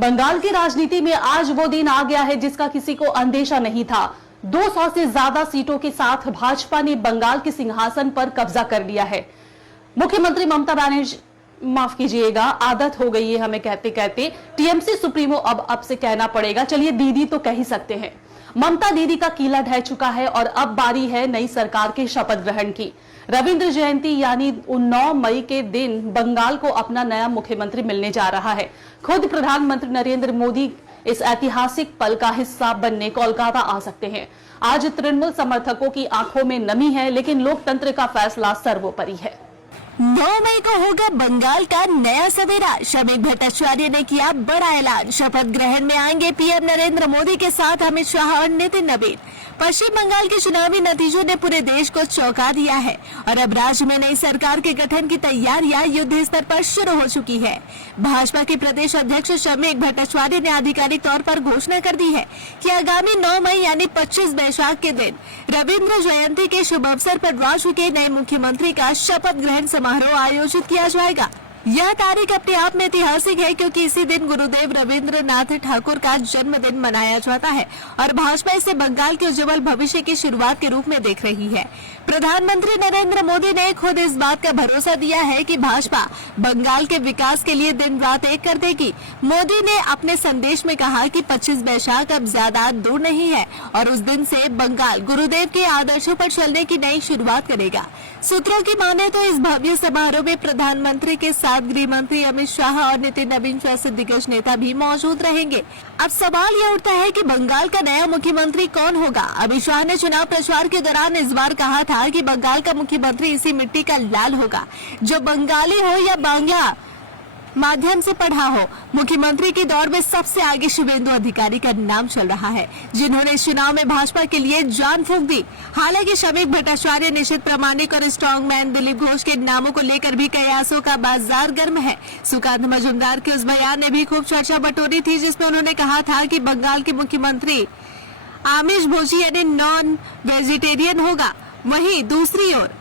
बंगाल की राजनीति में आज वो दिन आ गया है जिसका किसी को अंदेशा नहीं था। 200 से ज्यादा सीटों के साथ भाजपा ने बंगाल के सिंहासन पर कब्जा कर लिया है। मुख्यमंत्री ममता बनर्जी, माफ कीजिएगा, आदत हो गई है हमें कहते कहते। टीएमसी सुप्रीमो अब से कहना पड़ेगा, चलिए दीदी तो कह ही सकते हैं। ममता दीदी का कीला ढह चुका है और अब बारी है नई सरकार के शपथ ग्रहण की। रविंद्र जयंती यानी 9 मई के दिन बंगाल को अपना नया मुख्यमंत्री मिलने जा रहा है। खुद प्रधानमंत्री नरेंद्र मोदी इस ऐतिहासिक पल का हिस्सा बनने कोलकाता आ सकते हैं। आज तृणमूल समर्थकों की आंखों में नमी है, लेकिन लोकतंत्र का फैसला सर्वोपरि है। 9 मई को होगा बंगाल का नया सवेरा। श्रमिक भट्टाचार्य ने किया बड़ा ऐलान। शपथ ग्रहण में आएंगे पीएम नरेंद्र मोदी के साथ अमित शाह और नितिन नवीन। पश्चिम बंगाल के चुनावी नतीजों ने पूरे देश को चौंका दिया है और अब राज्य में नई सरकार के गठन की तैयारियां युद्ध स्तर पर शुरू हो चुकी है। भाजपा के प्रदेश अध्यक्ष श्रमिक भट्टाचार्य ने आधिकारिक तौर पर घोषणा कर दी है कि आगामी 9 मई यानी 25 वैशाख के दिन रविंद्र जयंती के शुभ अवसर पर राज्य के नए मुख्यमंत्री का शपथ ग्रहण समारोह आयोजित किया जाएगा। यह तारीख अपने आप में ऐतिहासिक है क्योंकि इसी दिन गुरुदेव रविंद्रनाथ ठाकुर का जन्मदिन मनाया जाता है और भाजपा इसे बंगाल के उज्जवल भविष्य की शुरुआत के रूप में देख रही है। प्रधानमंत्री नरेंद्र मोदी ने खुद इस बात का भरोसा दिया है कि भाजपा बंगाल के विकास के लिए दिन रात एक कर देगी। मोदी ने अपने संदेश में कहा कि 25 वैशाख अब ज्यादा दूर नहीं है और उस दिन से बंगाल गुरुदेव के आदर्शों पर चलने की नई शुरुआत करेगा। सूत्रों की माने तो इस भव्य समारोह में प्रधानमंत्री के साथ गृह मंत्री अमित शाह और नितिन नवीन जैसे दिग्गज नेता भी मौजूद रहेंगे। अब सवाल यह उठता है कि बंगाल का नया मुख्यमंत्री कौन होगा। अमित शाह ने चुनाव प्रचार के दौरान इस बार कहा था कि बंगाल का मुख्यमंत्री इसी मिट्टी का लाल होगा, जो बंगाली हो या बांग्ला माध्यम से पढ़ा हो। मुख्यमंत्री की दौड़ में सबसे आगे शुभेंदु अधिकारी का नाम चल रहा है, जिन्होंने इस चुनाव में भाजपा के लिए जान फूंक दी। हालांकि श्रमिक भट्टाचार्य, निशित प्रामाणिक और स्ट्रॉन्ग मैन दिलीप घोष के नामों को लेकर भी कयासों का बाजार गर्म है। सुकांत मजूमदार के उस बयान ने भी खूब चर्चा बटोरी थी, जिसमें उन्होंने कहा था कि बंगाल के मुख्यमंत्री आमिष भोजी यानी नॉन वेजिटेरियन होगा। वहीं दूसरी ओर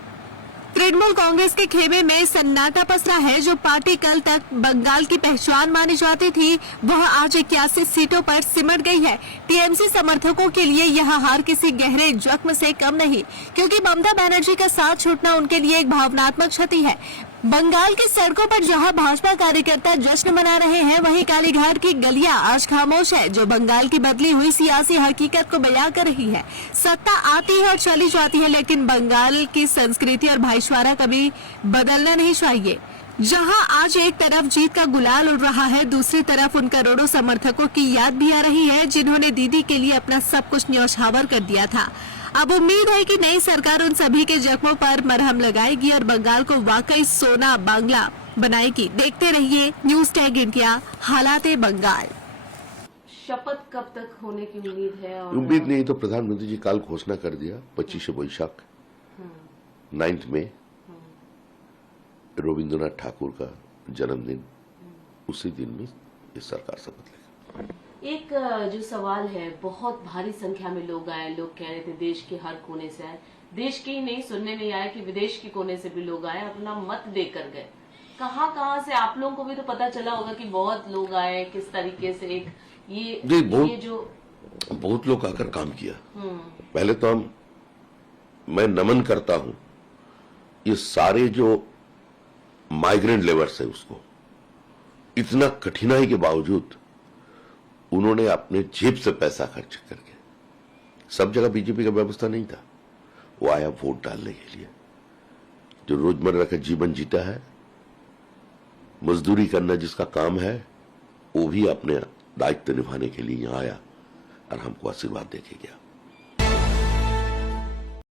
तृणमूल कांग्रेस के खेमे में सन्नाटा पसरा है। जो पार्टी कल तक बंगाल की पहचान मानी जाती थी, वह आज 81 सीटों पर सिमट गई है। टीएमसी समर्थकों के लिए यह हार किसी गहरे जख्म से कम नहीं, क्योंकि ममता बनर्जी का साथ छूटना उनके लिए एक भावनात्मक क्षति है। बंगाल की सड़कों पर जहां भाजपा कार्यकर्ता जश्न मना रहे हैं, वहीं कालीघाट की गलियां आज खामोश है, जो बंगाल की बदली हुई सियासी हकीकत को बयां कर रही है। सत्ता आती है और चली जाती है, लेकिन बंगाल की संस्कृति और भाईचारा कभी बदलना नहीं चाहिए। जहां आज एक तरफ जीत का गुलाल उड़ रहा है, दूसरी तरफ उन करोड़ों समर्थकों की याद भी आ रही है, जिन्होंने दीदी के लिए अपना सब कुछ न्यौछावर कर दिया था। अब उम्मीद है कि नई सरकार उन सभी के जख्मों पर मरहम लगाएगी और बंगाल को वाकई सोना बांग्ला बनाएगी। देखते रहिए न्यूज टैग इंडिया, हालाते बंगाल। शपथ कब तक होने की उम्मीद है? और उम्मीद नहीं तो प्रधानमंत्री जी कल घोषणा कर दिया 25 वैशाख 9 में रविंद्रनाथ ठाकुर का जन्मदिन, उसी दिन में ये सरकार शपथ लेगी। एक जो सवाल है, बहुत भारी संख्या में लोग आए, लोग कह रहे थे देश के हर कोने से आए, देश के ही नहीं, सुनने में आया कि विदेश के कोने से भी लोग आए, अपना मत देकर गए। कहाँ से? आप लोगों को भी तो पता चला होगा कि बहुत लोग आए, किस तरीके से एक ये जो बहुत लोग आकर काम किया। पहले तो मैं नमन करता हूं ये सारे जो माइग्रेंट लेबर्स है, उसको इतना कठिनाई के बावजूद उन्होंने अपने जेब से पैसा खर्च करके, सब जगह बीजेपी का व्यवस्था नहीं था, वो आया वोट डालने के लिए। जो रोजमर्रा का जीवन जीता है, मजदूरी करना जिसका काम है, वो भी अपने दायित्व निभाने के लिए यहाँ आया और हमको आशीर्वाद देके गया।